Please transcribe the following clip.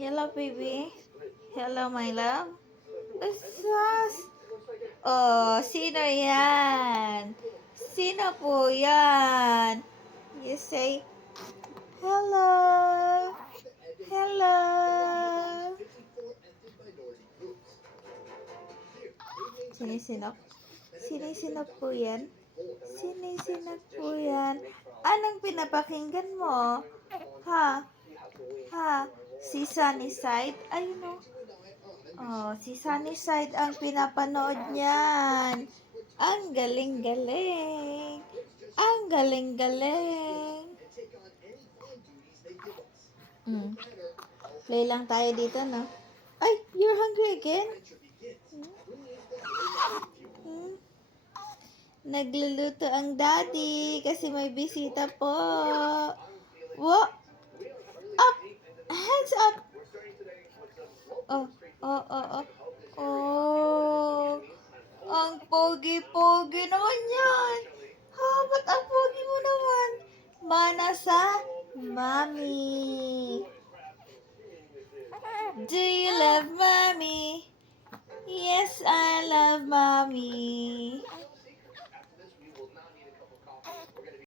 Hello, baby. Hello, my love. Usas! Oh, sino yan? Sino po yan? You say, hello. Hello. Sinisinok? Sinisinok po yan? Sinisinok po yan? Anong pinapakinggan mo? Ha? Ha? Si Sunnyside? Ayun o. Oh, si Sunnyside ang pinapanood niyan. Ang galing-galing. Ang galing-galing. Mm. Play lang tayo dito, no? Ay, you're hungry again? Hmm? Nagluluto ang daddy kasi may bisita po. Wo! Up! Hands up! Oh, oh, oh, oh. Oh, ang pogi-pogi naman yan. Ha, ba't ang pogi mo naman? Mana sa mommy. Do you love mommy? Yes, I love mommy.